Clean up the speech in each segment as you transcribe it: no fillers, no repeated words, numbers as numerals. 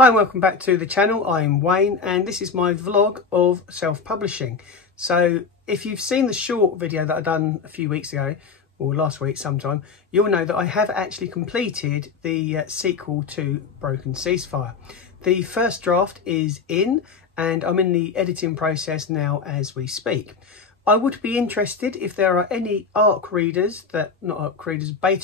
Hi and welcome back to the channel. I'm Wayne and this is my vlog of self-publishing. So if you've seen the short video that I done a few weeks ago, or last week sometime, you'll know that I have actually completed the sequel to Broken Ceasefire. The first draft is in and I'm in the editing process now as we speak. I would be interested if there are any beta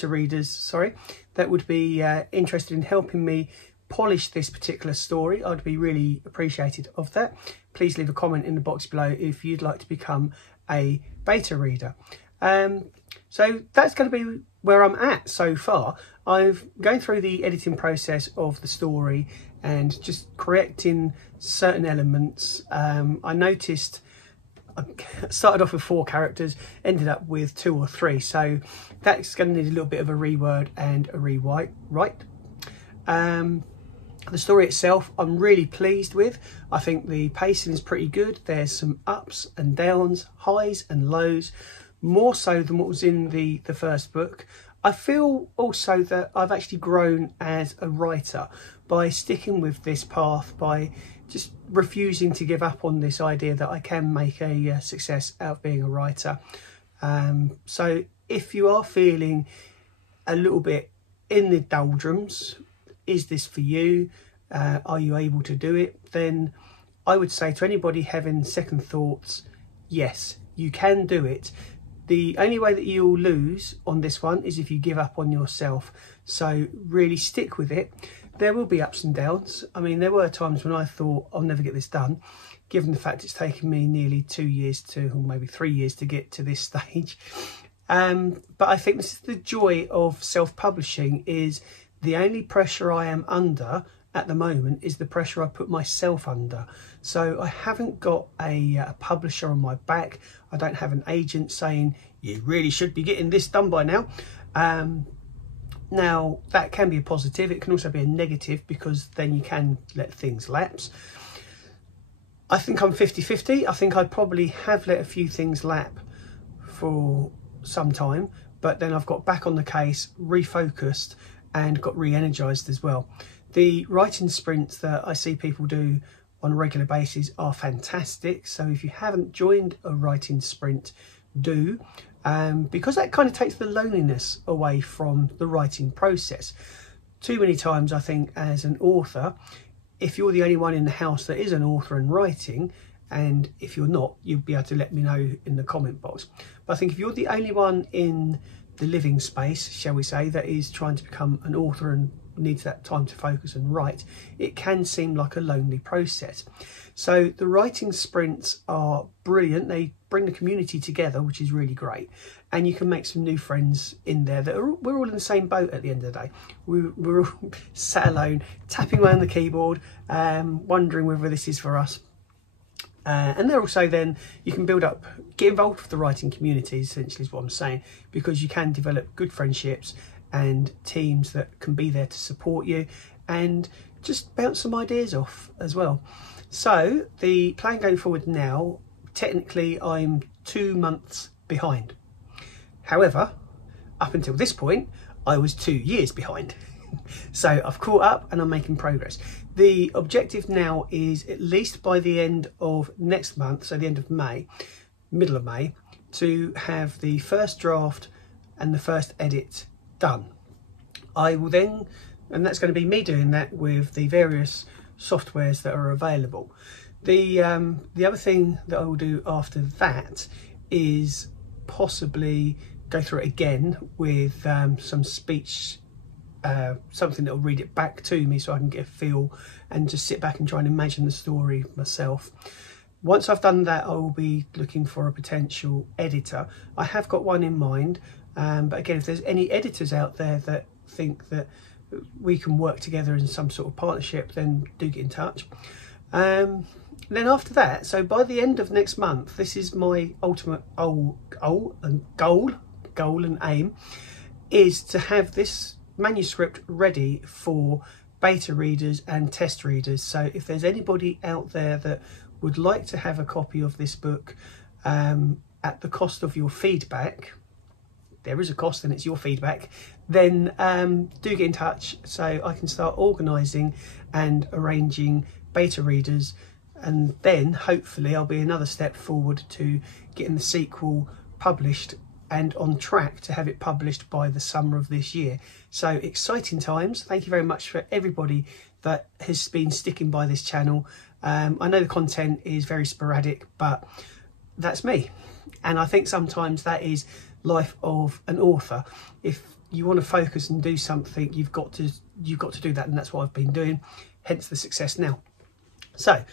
readers, sorry, that would be interested in helping me polish this particular story. I'd be really appreciative of that. Please leave a comment in the box below if you'd like to become a beta reader. So that's going to be where I'm at so far. I've going through the editing process of the story and just correcting certain elements. I noticed I started off with 4 characters, ended up with 2 or 3, so that's going to need a little bit of a reword and a rewrite. The story itself I'm really pleased with. I think the pacing is pretty good. There's some ups and downs, highs and lows, more so than what was in the first book. I feel also that I've actually grown as a writer by sticking with this path, by just refusing to give up on this idea that I can make a success out of being a writer. So if you are feeling a little bit in the doldrums, is this for you? Are you able to do it? Then I would say to anybody having second thoughts, yes, you can do it. The only way that you'll lose on this one is if you give up on yourself. So really stick with it. There will be ups and downs. I mean, there were times when I thought I'll never get this done, given the fact it's taken me nearly 2 years or maybe 3 years to get to this stage. But I think this is the joy of self-publishing, is the only pressure I am under at the moment is the pressure I put myself under. So I haven't got a publisher on my back. I don't have an agent saying, you really should be getting this done by now. Now, that can be a positive. It can also be a negative, because then you can let things lapse. I think I'm 50-50. I think I probably have let a few things lap for some time, but then I've got back on the case, refocused, and got re-energized as well. The writing sprints that I see people do on a regular basis are fantastic. So if you haven't joined a writing sprint, do, because that kind of takes the loneliness away from the writing process. Too many times, I think, as an author, if you're the only one in the house that is an author and writing, and if you're not, you'll be able to let me know in the comment box. But I think if you're the only one in the living space, shall we say, that is trying to become an author and needs that time to focus and write, it can seem like a lonely process. So the writing sprints are brilliant. They bring the community together, which is really great, and you can make some new friends in there that we're all in the same boat at the end of the day. We're all sat alone, tapping away on the keyboard, wondering whether this is for us. And they're also, then you can get involved with the writing community, essentially is what I'm saying, because you can develop good friendships and teams that can be there to support you and just bounce some ideas off as well. So the plan going forward now, technically I'm 2 months behind. However, up until this point, I was 2 years behind. So I've caught up and I'm making progress. The objective now is at least by the end of next month, so the end of May, middle of May, to have the first draft and the first edit done. I will then, and that's going to be me doing that with the various softwares that are available. The other thing that I will do after that is possibly go through it again with some speech, something that will read it back to me so I can get a feel and just sit back and try and imagine the story myself. Once I've done that, I will be looking for a potential editor. I have got one in mind, but again, if there's any editors out there that think that we can work together in some sort of partnership, then do get in touch. Then after that, so by the end of next month, this is my ultimate goal and aim, is to have this manuscript ready for beta readers and test readers. So if there's anybody out there that would like to have a copy of this book at the cost of your feedback, there is a cost and it's your feedback, then do get in touch so I can start organising and arranging beta readers, and then hopefully I'll be another step forward to getting the sequel published and on track to have it published by the summer of this year. So exciting times. Thank you very much for everybody that has been sticking by this channel. I know the content is very sporadic, but that's me, and I think sometimes that is life of an author. If you want to focus and do something, you've got to do that, and that's what I've been doing, hence the success now. So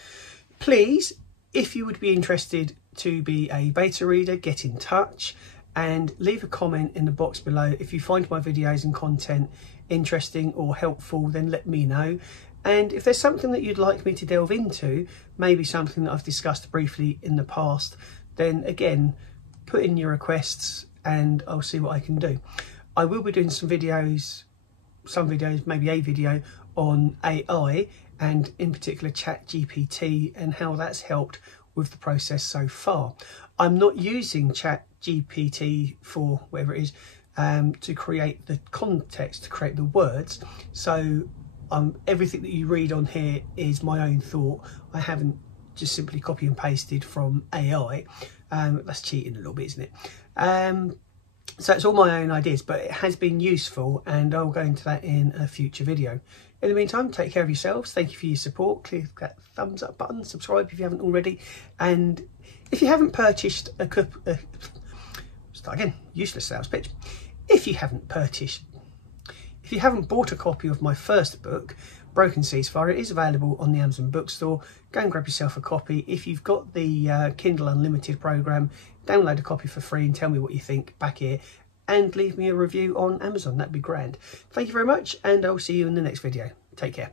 please, if you would be interested to be a beta reader, get in touch and leave a comment in the box below. If you find my videos and content interesting or helpful, then let me know. And if there's something that you'd like me to delve into, maybe something that I've discussed briefly in the past, then again, put in your requests and I'll see what I can do. I will be doing some videos, maybe a video on AI, and in particular ChatGPT and how that's helped with the process so far. I'm not using ChatGPT for whatever it is to create the context, to create the words. So everything that you read on here is my own thought. I haven't just simply copy and pasted from AI. That's cheating a little bit, isn't it? So it's all my own ideas, but it has been useful, and I'll go into that in a future video. In the meantime, take care of yourselves. Thank you for your support. Click that thumbs up button, subscribe if you haven't already, and if you haven't purchased start again, useless sales pitch. If you haven't bought a copy of my first book, Broken Ceasefire, it is available on the Amazon bookstore. Go and grab yourself a copy. If you've got the Kindle Unlimited program, download a copy for free and tell me what you think back here, and leave me a review on Amazon. That'd be grand. Thank you very much, and I'll see you in the next video. Take care.